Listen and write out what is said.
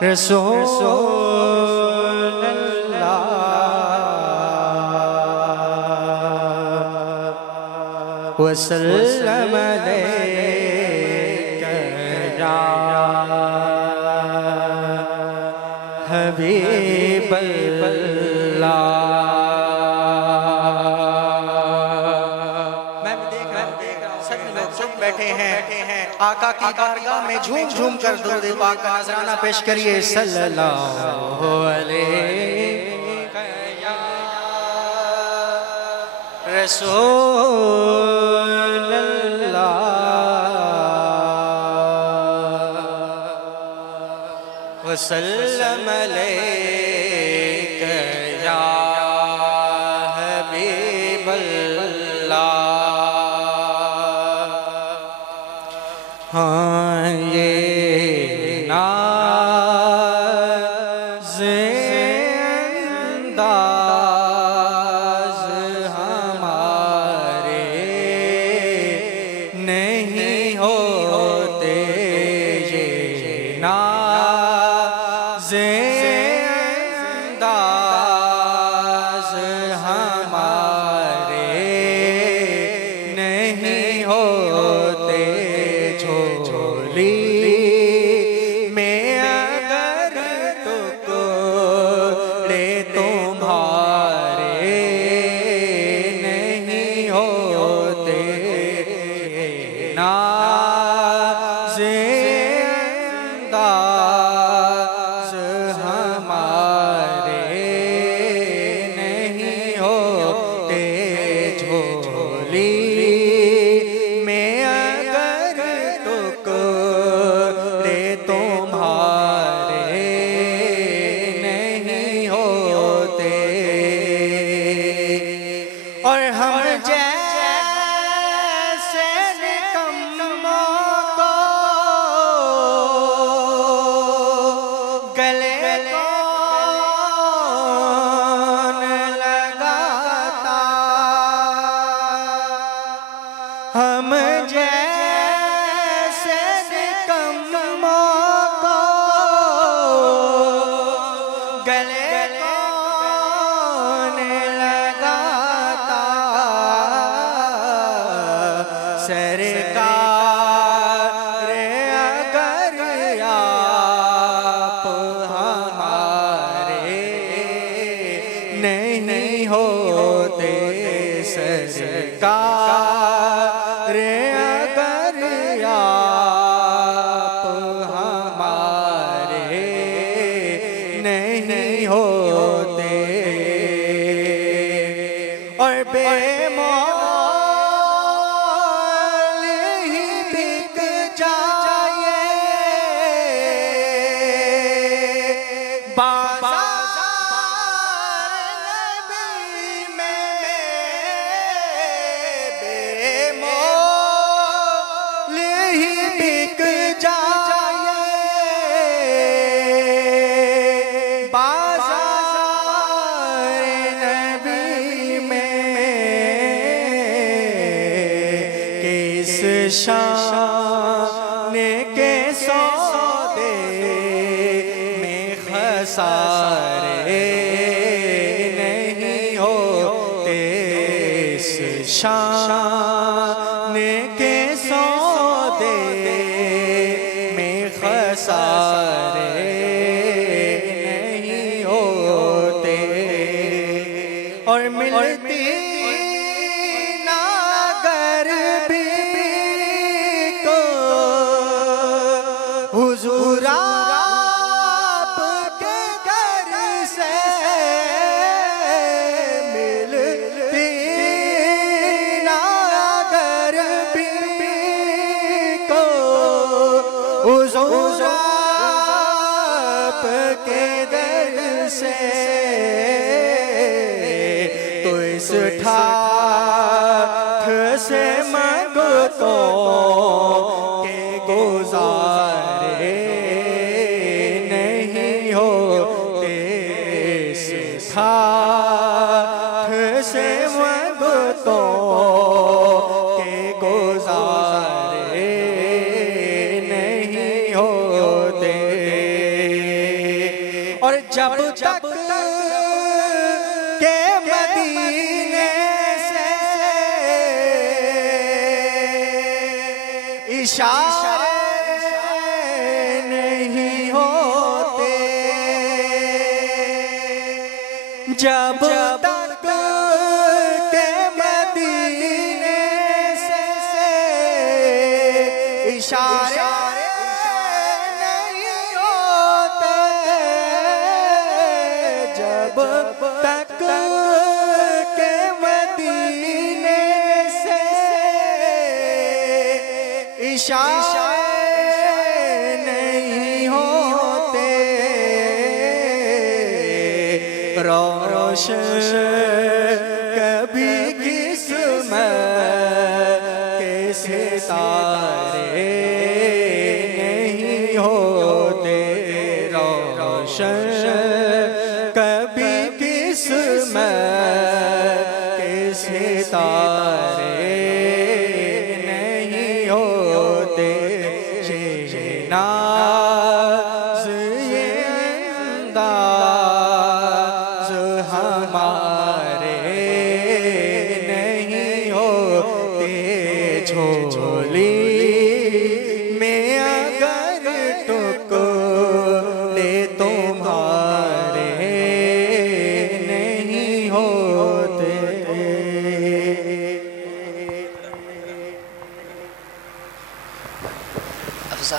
रसूल अल्लाह वसल्लम अलैका या हबीब अल्लाह। मैं देख रहा हूँ सभी लोग चुप बैठे हैं। आका की बारगाह में झूम झूम कर दुरूद पाक का नजराना पेश करिए। सल्लल्लाहु अलैहि या रसूल अल्लाह वसल्लम अलैका या हबीब अल्लाह। हाँ ये नाज़ हमारे नहीं होते, ये नाज़ हमारे नहीं होते। झोली में अगर टुकड़े तुम्हारे नहीं होते, नाज़ हमारे नहीं होते। झोली में अगर टुकड़े तुम्हारे नहीं होते, और हम जैसे निकम्मों को गले कौन लगाता। हम जैसे निकम्मों को गले कौन लगाता। सरकार अगर आप हमारे नहीं होते, सरकार अगर आप हमारे नहीं होते, और बेमौल ही बिक जाए बाज़ार नबी में। बेमौल ही बिक जाए बाज़ार नबी में। किस शान के सौदे में खसारे नहीं होते, इस शान के सौदे में खसारे नहीं होते, और मिलती ना अगर बीवी को हुजूर आपके घर से, मिलती ना अगर बीवी को हुजूर आपके दर से, तो इस ठाठ से मंगतों के गुजारे नहीं होते। इस ठाठ से मंगतों के गुजारे नहीं होते। और जब तक के मदीने से इशारे नहीं होते, जब तक के मदीने से इशारे नहीं होते, जब तक के मदीने से इशारे नहीं होते, रोशन कभी किस्मत के सितारे नहीं होते, रोशन कभी किस्मत के सितारे नहीं होते, नाज़ ये अंदाज़ हमारे नहीं होते, झोली में अगर टुकड़े तुम्हारे नहीं होते। अफज़ा